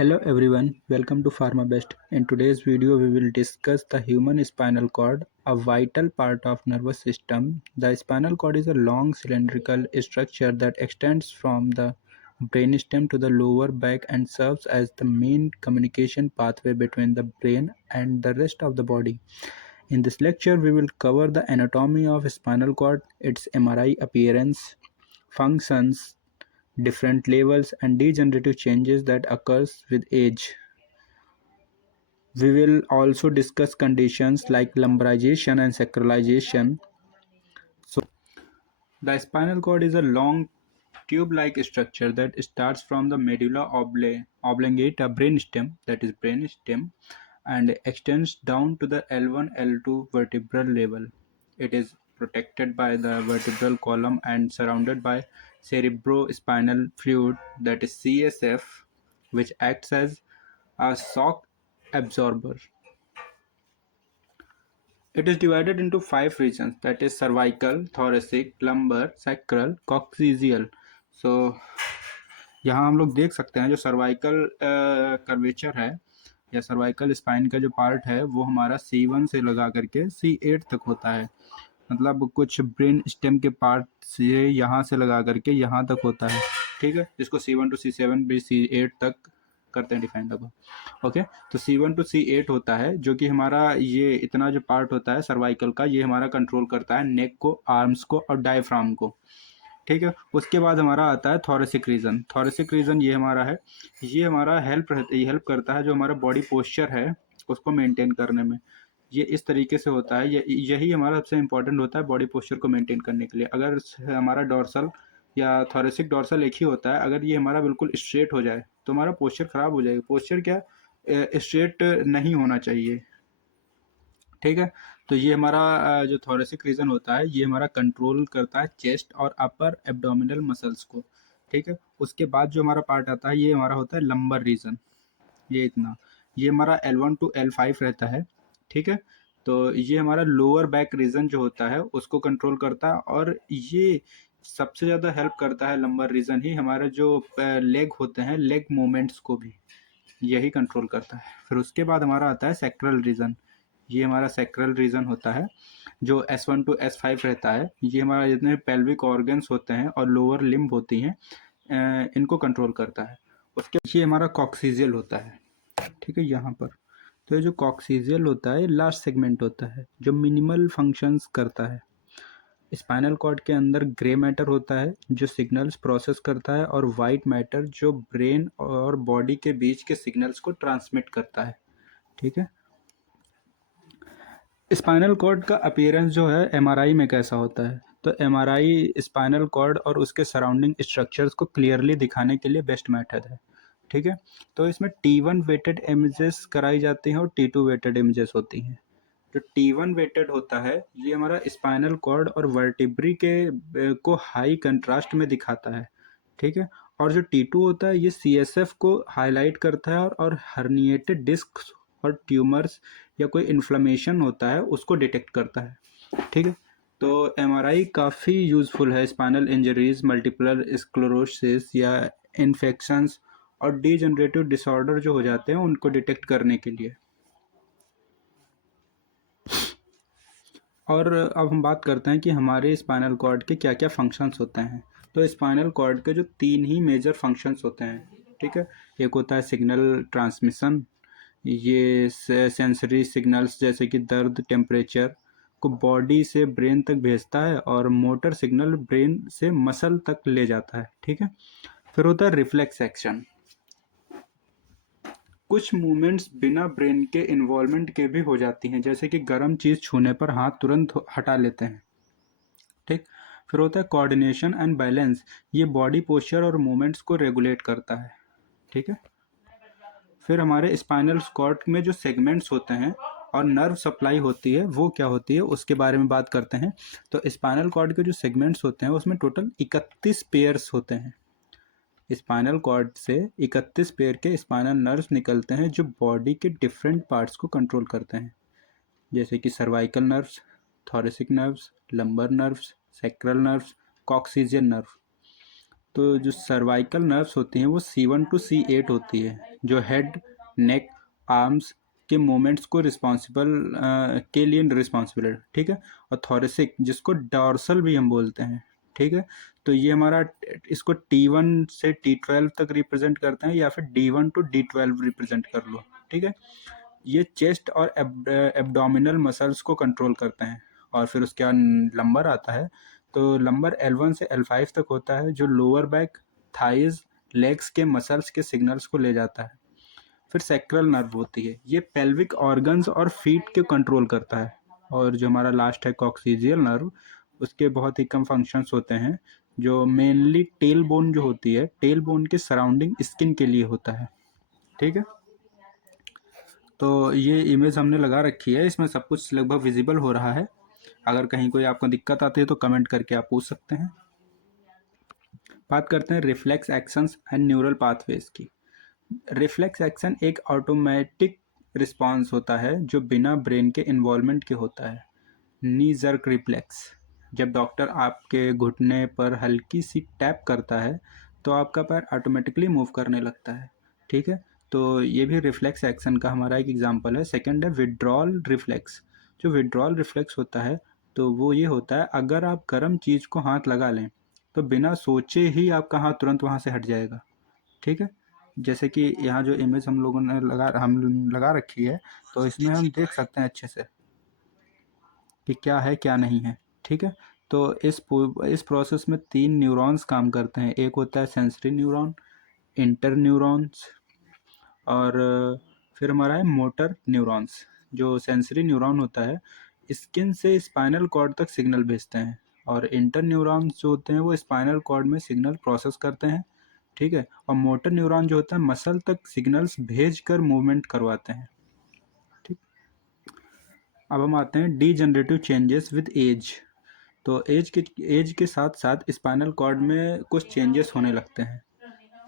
Hello everyone, welcome to PharmaBest. In today's video, we will discuss the human spinal cord, a vital part of nervous system. The spinal cord is a long cylindrical structure that extends from the brainstem to the lower back and serves as the main communication pathway between the brain and the rest of the body. In this lecture, we will cover the anatomy of spinal cord, its MRI appearance, functions, different levels and degenerative changes that occurs with age. We will also discuss conditions like lumbarization and sacralization. So, the spinal cord is a long tube-like structure that starts from the medulla oblongata brainstem, that is brainstem, and extends down to the L1 L2 vertebral level. It is protected by the vertebral column and surrounded by cerebrospinal fluid, that is CSF, which acts as a shock absorber. It is divided into 5 regions, that is cervical, thoracic, lumbar, sacral, coccygeal. So यहाँ हम लोग देख सकते हैं जो cervical curvature है या cervical spine का जो पार्ट है वो हमारा C1 से लगा करके C8 तक होता है। मतलब कुछ ब्रेन स्टेम के पार्ट से यहाँ से लगा करके यहाँ तक होता है, ठीक है, जिसको C1 to C7 भी C8 तक करते हैं डिफाइन लगभग। ओके, तो C1 to C8 होता है जो कि हमारा ये इतना जो पार्ट होता है सर्वाइकल का, ये हमारा कंट्रोल करता है नेक को, आर्म्स को और डायफ्राम को, ठीक है। उसके बाद हमारा आता है थोरेसिक रीजन। थोरेसिक रीजन ये हमारा है, ये हमारा हेल्प करता है जो हमारा बॉडी पोस्चर है उसको मेंटेन करने में। ये इस तरीके से होता है, यही हमारा सबसे इंपॉर्टेंट होता है बॉडी पोस्चर को मेंटेन करने के लिए। अगर हमारा डॉर्सल या थोरेसिक डॉर्सल एक ही होता है, अगर ये हमारा बिल्कुल स्ट्रेट हो जाए तो हमारा पोस्चर खराब हो जाएगा। पोस्चर क्या, स्ट्रेट नहीं होना चाहिए, ठीक है। तो ये हमारा जो थोरेसिक रीजन होता है ये हमारा कंट्रोल करता है चेस्ट और अपर एब्डोमिनल मसल्स को, ठीक है। उसके बाद जो हमारा पार्ट आता है ये हमारा होता है लंबर रीजन, ये इतना, ये हमारा L1 to L5 रहता है, ठीक है। तो ये हमारा लोअर बैक रीजन जो होता है उसको कंट्रोल करता है और ये सबसे ज़्यादा हेल्प करता है लंबर रीजन ही हमारे जो लेग होते हैं, लेग मूवमेंट्स को भी यही कंट्रोल करता है। फिर उसके बाद हमारा आता है सैक्रल रीजन। ये हमारा सैक्रल रीजन होता है जो S1 to S5 रहता है। ये हमारा जितने पेल्विक ऑर्गन्स होते हैं और लोअर लिम्ब होती हैं इनको कंट्रोल करता है। उसके ये हमारा कॉक्सीजियल होता है, ठीक है, यहाँ पर। तो ये जो कॉक्सीजियल होता है लास्ट सेगमेंट होता है जो मिनिमल फंक्शंस करता है। स्पाइनल कॉर्ड के अंदर ग्रे मैटर होता है जो सिग्नल्स प्रोसेस करता है और वाइट मैटर जो ब्रेन और बॉडी के बीच के सिग्नल्स को ट्रांसमिट करता है, ठीक है। स्पाइनल कॉर्ड का अपीयरेंस जो है एमआरआई में कैसा होता है, तो एमआरआई स्पाइनल कॉर्ड और उसके सराउंडिंग स्ट्रक्चर्स को क्लियरली दिखाने के लिए बेस्ट मेथड है, ठीक है। तो इसमें T1 वेटेड इमेजेस कराई जाती हैं और T2 वेटेड इमेजेस होती हैं। जो T1 वेटेड होता है ये हमारा स्पाइनल कॉर्ड और वर्टिब्री के को हाई कंट्रास्ट में दिखाता है, ठीक है। और जो T2 होता है ये CSF को हाईलाइट करता है और हर्निएटेड डिस्क और ट्यूमर्स या कोई इन्फ्लेमेशन होता है उसको डिटेक्ट करता है, ठीक है। तो एमआरआई काफ़ी यूज़फुल है स्पाइनल इंजरीज, मल्टीपल स्क्लेरोसिस या इन्फेक्शंस और डीजनरेटिव डिसऑर्डर जो हो जाते हैं उनको डिटेक्ट करने के लिए। और अब हम बात करते हैं कि हमारे स्पाइनल कॉर्ड के क्या क्या फंक्शंस होते हैं। तो स्पाइनल कॉर्ड के जो 3 ही मेजर फंक्शंस होते हैं, ठीक है। एक होता है सिग्नल ट्रांसमिशन, ये सेंसरी सिग्नल्स जैसे कि दर्द, टेम्परेचर को बॉडी से ब्रेन तक भेजता है और मोटर सिग्नल ब्रेन से मसल तक ले जाता है, ठीक है। फिर होता है रिफ्लेक्स एक्शन। कुछ मूवमेंट्स बिना ब्रेन के इन्वॉल्वमेंट के भी हो जाती हैं, जैसे कि गर्म चीज़ छूने पर हाथ तुरंत हटा लेते हैं, ठीक। फिर होता है कोऑर्डिनेशन एंड बैलेंस, ये बॉडी पोस्चर और मूवमेंट्स को रेगुलेट करता है, ठीक है। फिर हमारे स्पाइनल कॉर्ड में जो सेगमेंट्स होते हैं और नर्व सप्लाई होती है वो क्या होती है उसके बारे में बात करते हैं। तो स्पाइनल कॉर्ड के जो सेगमेंट्स होते हैं उसमें टोटल 31 पेयर्स होते हैं। स्पाइनल कॉर्ड से 31 पेयर के स्पाइनल नर्व्स निकलते हैं जो बॉडी के डिफरेंट पार्ट्स को कंट्रोल करते हैं, जैसे कि cervical nerves, thoracic nerves, lumbar nerves, sacral nerves, coccygeal nerve. तो जो सर्वाइकल नर्व्स होती हैं वो C1 टू C8 होती है, जो हेड, नेक, आर्म्स के मूवमेंट्स को रिस्पॉन्सिबल के लिए रिस्पॉन्सिबल है, ठीक है। और थोरेसिक, जिसको डॉर्सल भी हम बोलते हैं, ठीक है। तो ये हमारा, इसको T1 से T12 तक रिप्रेजेंट करते हैं, या फिर D1 टू D12 रिप्रेजेंट कर लो, ठीक है। ये चेस्ट और एब्डोमिनल मसल्स को कंट्रोल करते हैं। और फिर उसके बाद लंबर आता है, तो लंबर L1 से L5 तक होता है, जो लोअर बैक, थाइज, लेग्स के मसल्स के सिग्नल्स को ले जाता है। फिर सेक्रल नर्व होती है, ये पेल्विक ऑर्गन्स और फीट के कंट्रोल करता है। और जो हमारा लास्ट है कॉक्सीजियल नर्व, उसके बहुत ही कम फंक्शंस होते हैं, जो मेनली टेल बोन जो होती है, टेल बोन के सराउंडिंग स्किन के लिए होता है, ठीक है। तो ये इमेज हमने लगा रखी है, इसमें सब कुछ लगभग विजिबल हो रहा है। अगर कहीं कोई आपको दिक्कत आती है तो कमेंट करके आप पूछ सकते हैं। बात करते हैं reflex actions and neural pathways की। रिफ्लेक्स एक्शन एक ऑटोमेटिक रिस्पॉन्स होता है जो बिना ब्रेन के इन्वॉल्वमेंट के होता है। नी जर्क रिफ्लेक्स, जब डॉक्टर आपके घुटने पर हल्की सी टैप करता है तो आपका पैर ऑटोमेटिकली मूव करने लगता है, ठीक है। तो ये भी रिफ्लेक्स एक्शन का हमारा एक एग्जांपल है। सेकंड है विड्रॉल रिफ्लेक्स। जो विड्रॉल रिफ्लेक्स होता है, तो वो ये होता है, अगर आप गर्म चीज़ को हाथ लगा लें तो बिना सोचे ही आपका हाथ तुरंत वहाँ से हट जाएगा, ठीक है। जैसे कि यहाँ जो इमेज हम लगा रखी है, तो इसमें हम देख सकते हैं अच्छे से कि क्या है क्या नहीं है, ठीक है। तो इस प्रोसेस में 3 न्यूरॉन्स काम करते हैं। एक होता है सेंसरी न्यूरॉन, इंटर न्यूरॉन्स, और फिर हमारा है मोटर न्यूरॉन्स। जो सेंसरी न्यूरॉन होता है, स्किन से स्पाइनल कॉर्ड तक सिग्नल भेजते हैं, और इंटर न्यूरॉन्स जो होते हैं वो स्पाइनल कॉर्ड में सिग्नल प्रोसेस करते हैं, ठीक है। और मोटर न्यूरॉन जो होता है मसल तक सिग्नल्स भेज कर मूवमेंट करवाते हैं, ठीक। अब हम आते हैं डीजनरेटिव चेंजेस विद एज। तो एज के साथ साथ स्पाइनल कॉर्ड में कुछ चेंजेस होने लगते हैं,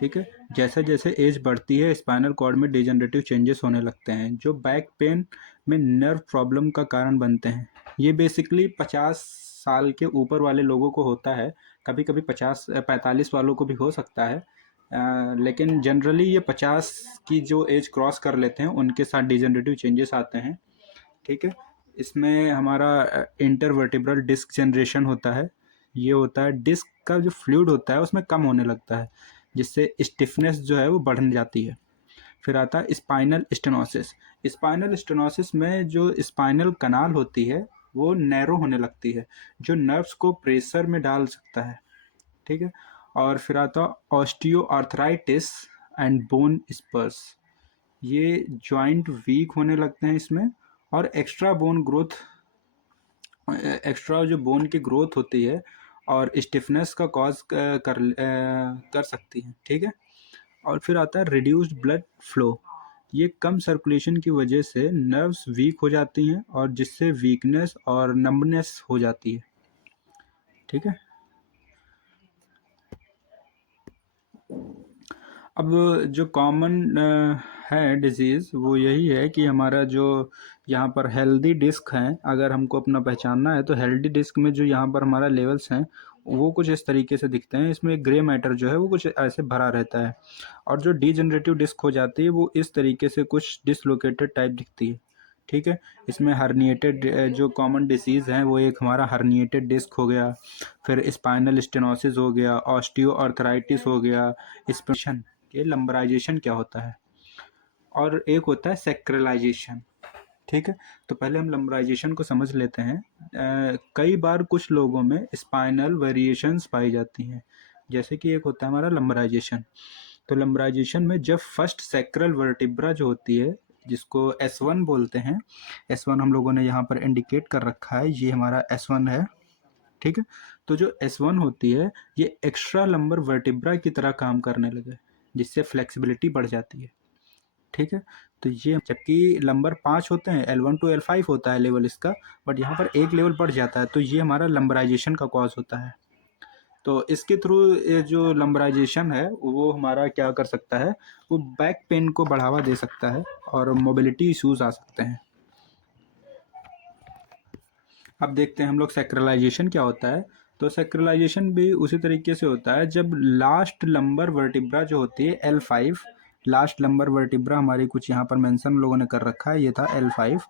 ठीक है। जैसे जैसे एज बढ़ती है स्पाइनल कॉर्ड में डिजनरेटिव चेंजेस होने लगते हैं, जो बैक पेन में नर्व प्रॉब्लम का कारण बनते हैं। ये बेसिकली 50 साल के ऊपर वाले लोगों को होता है, कभी कभी 45 वालों को भी हो सकता है, लेकिन जनरली ये 50 की जो एज क्रॉस कर लेते हैं उनके साथ डिजनरेटिव चेंजेस आते हैं, ठीक है। इसमें हमारा इंटरवर्टिब्रल डिस्क जनरेशन होता है। ये होता है डिस्क का जो फ्लूइड होता है उसमें कम होने लगता है, जिससे स्टिफनेस जो है वो बढ़ जाती है। फिर आता है स्पाइनल स्टेनोसिस। स्पाइनल स्टेनोसिस में जो स्पाइनल कनाल होती है वो नैरो होने लगती है, जो नर्व्स को प्रेशर में डाल सकता है, ठीक है। और फिर आता है ऑस्टियो आर्थराइटिस एंड बोन स्पर्स। ये जॉइंट वीक होने लगते हैं इसमें, और एक्स्ट्रा जो बोन की ग्रोथ होती है और स्टिफनेस का कॉज कर सकती है, ठीक है। और फिर आता है रिड्यूस्ड ब्लड फ्लो। ये कम सर्कुलेशन की वजह से नर्व्स वीक हो जाती हैं, और जिससे वीकनेस और नंबनेस हो जाती है, ठीक है। अब जो कॉमन है डिजीज़ वो यही है कि हमारा जो यहाँ पर हेल्दी डिस्क हैं, अगर हमको अपना पहचानना है तो हेल्दी डिस्क में जो यहाँ पर हमारा लेवल्स हैं वो कुछ इस तरीके से दिखते हैं। इसमें ग्रे मैटर जो है वो कुछ ऐसे भरा रहता है, और जो डीजनरेटिव डिस्क हो जाती है वो इस तरीके से कुछ डिसलोकेटेड टाइप दिखती है, ठीक है। इसमें हर्निएटेड जो कॉमन डिसीज़ हैं वो एक हमारा हर्निएटेड डिस्क हो गया, फिर स्पाइनल स्टेनोसिस हो गया, ऑस्टियो आर्थराइटिस हो गया, स्पेशन ये लंबराइजेशन क्या होता है, और एक होता है सेक्रलाइजेशन, ठीक है। तो पहले हम लंबराइजेशन को समझ लेते हैं। कई बार कुछ लोगों में स्पाइनल वेरिएशंस पाई जाती हैं, जैसे कि एक होता है हमारा लंबराइजेशन। तो लंबराइजेशन में जब फर्स्ट सेक्रल वर्टिब्रा जो होती है, जिसको S1 बोलते हैं, S1 हम लोगों ने यहाँ पर इंडिकेट कर रखा है, ये हमारा S1 है, ठीक है। तो जो S1 होती है ये एक्स्ट्रा लंबर वर्टिब्रा की तरह काम करने लगे, जिससे फ्लेक्सिबिलिटी बढ़ जाती है, ठीक है। तो ये जबकि लंबर 5 होते हैं, L1 टू L5 होता है लेवल इसका, बट यहाँ पर एक लेवल बढ़ जाता है, तो ये हमारा लंबराइजेशन का कॉज होता है। तो इसके थ्रू ये जो लंबराइजेशन है वो हमारा क्या कर सकता है, वो बैक पेन को बढ़ावा दे सकता है और मोबिलिटी इश्यूज आ सकते हैं। अब देखते हैं हम लोग सेक्रलाइजेशन क्या होता है। तो सैक्रलाइजेशन भी उसी तरीके से होता है जब लास्ट लंबर वर्टिब्रा जो होती है L5, लास्ट लंबर वर्टिब्रा हमारी कुछ यहाँ पर मेंशन लोगों ने कर रखा है, ये था L5।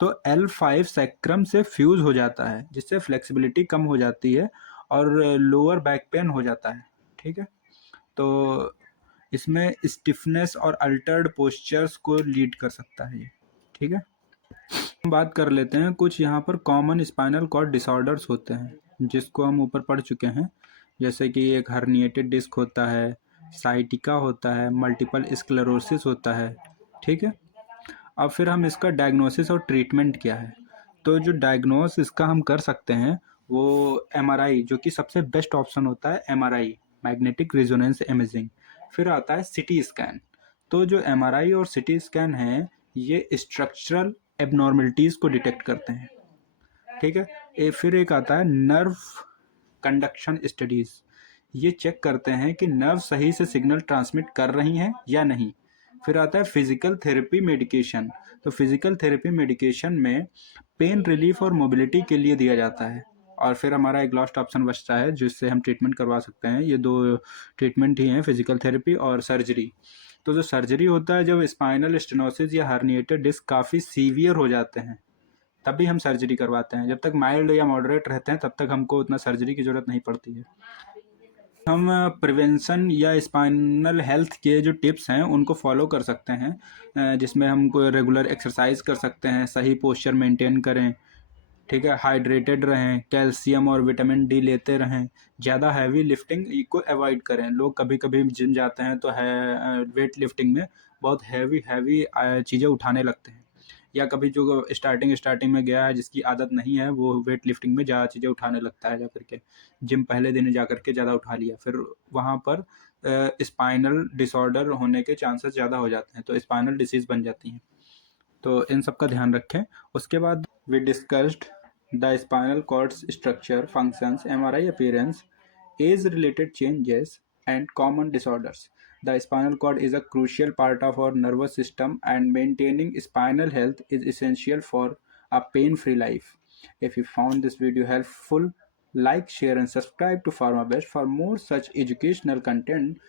तो L5 सैक्रम से फ्यूज हो जाता है जिससे फ्लेक्सिबिलिटी कम हो जाती है और लोअर बैक पेन हो जाता है। ठीक है, तो इसमें स्टिफनेस और अल्टर्ड पोस्चर्स को लीड कर सकता है ये। ठीक है, हम बात कर लेते हैं कुछ यहाँ पर कॉमन स्पाइनल कॉर्ड डिसऑर्डर्स होते हैं जिसको हम ऊपर पढ़ चुके हैं, जैसे कि एक हर्निएटेड डिस्क होता है, साइटिका होता है, मल्टीपल स्क्लेरोसिस होता है। ठीक है, अब फिर हम इसका डायग्नोसिस और ट्रीटमेंट क्या है। तो जो डायग्नोस इसका हम कर सकते हैं वो एमआरआई, जो कि सबसे बेस्ट ऑप्शन होता है एमआरआई, मैग्नेटिक रेजोनेंस इमेजिंग। फिर आता है सिटी स्कैन। तो जो एमआरआई और सिटी स्कैन है ये स्ट्रक्चरल एबनॉर्मलिटीज़ को डिटेक्ट करते हैं। ठीक है, फिर एक आता है नर्व कंडक्शन स्टडीज़। ये चेक करते हैं कि नर्व सही से सिग्नल ट्रांसमिट कर रही हैं या नहीं। फिर आता है फिजिकल थेरेपी मेडिकेशन। तो फिजिकल थेरेपी मेडिकेशन में पेन रिलीफ और मोबिलिटी के लिए दिया जाता है। और फिर हमारा एक लास्ट ऑप्शन बचता है जिससे हम ट्रीटमेंट करवा सकते हैं, ये दो ट्रीटमेंट ही हैं, फिजिकल थेरेपी और सर्जरी। तो जो सर्जरी होता है जब स्पाइनल स्टेनोसिस या हर्निएटेड डिस्क काफ़ी सीवियर हो जाते हैं तभी हम सर्जरी करवाते हैं। जब तक माइल्ड या मॉडरेट रहते हैं तब तक हमको उतना सर्जरी की ज़रूरत नहीं पड़ती है। हम प्रिवेंशन या स्पाइनल हेल्थ के जो टिप्स हैं उनको फॉलो कर सकते हैं, जिसमें हम रेगुलर एक्सरसाइज कर सकते हैं, सही पोस्चर मेंटेन करें। ठीक है, हाइड्रेटेड रहें, कैल्शियम और विटामिन डी लेते रहें, ज़्यादा हैवी लिफ्टिंग को अवॉइड करें। लोग कभी कभी जिम जाते हैं तो है वेट लिफ्टिंग में बहुत हैवी हैवी चीज़ें उठाने लगते हैं, या कभी जो स्टार्टिंग में गया है जिसकी आदत नहीं है वो वेट लिफ्टिंग में ज़्यादा चीज़ें उठाने लगता है, जा करके जिम पहले दिन जा करके ज़्यादा उठा लिया, फिर वहाँ पर स्पाइनल डिसऑर्डर होने के चांसेस ज़्यादा हो जाते हैं, तो स्पाइनल डिसीज़ बन जाती हैं। तो इन सब का ध्यान रखें। उसके बाद we discussed the spinal cord's structure, functions, MRI appearance, age related changes and common disorders. The spinal cord is a crucial part of our nervous system, and maintaining spinal health is essential for a pain-free life. If you found this video helpful, like, share, and subscribe to Pharma Best for more such educational content.